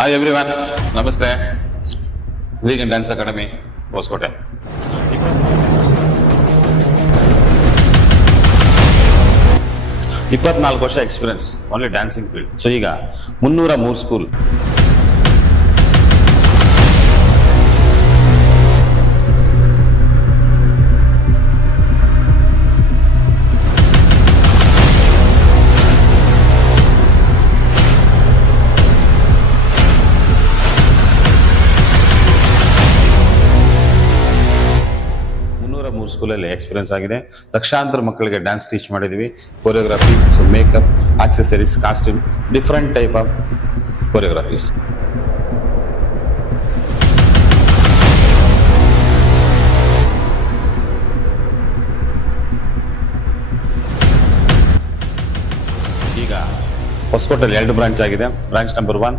Hi everyone, ನಮಸ್ತೆ. Vegan dance academy Hoskote. 24 ವರ್ಷ experience only dancing field. So ಈಗ 303 school. ಮೂರು ಸ್ಕೂಲಲ್ಲಿ ಎಕ್ಸ್ಪೀರಿಯನ್ಸ್ ಆಗಿದೆ. ಲಕ್ಷಾಂತರ ಮಕ್ಕಳಿಗೆ ಡ್ಯಾನ್ಸ್ ಟೀಚ್ ಮಾಡಿದ್ವಿ. Choreography, so makeup, accessories, costume, different type of choreographies. ಈಗ ಹೊಸಕೋಟೆಯಲ್ಲಿ 2 ಬ್ರಾಂಚ್ ಆಗಿದೆ. Branch number 1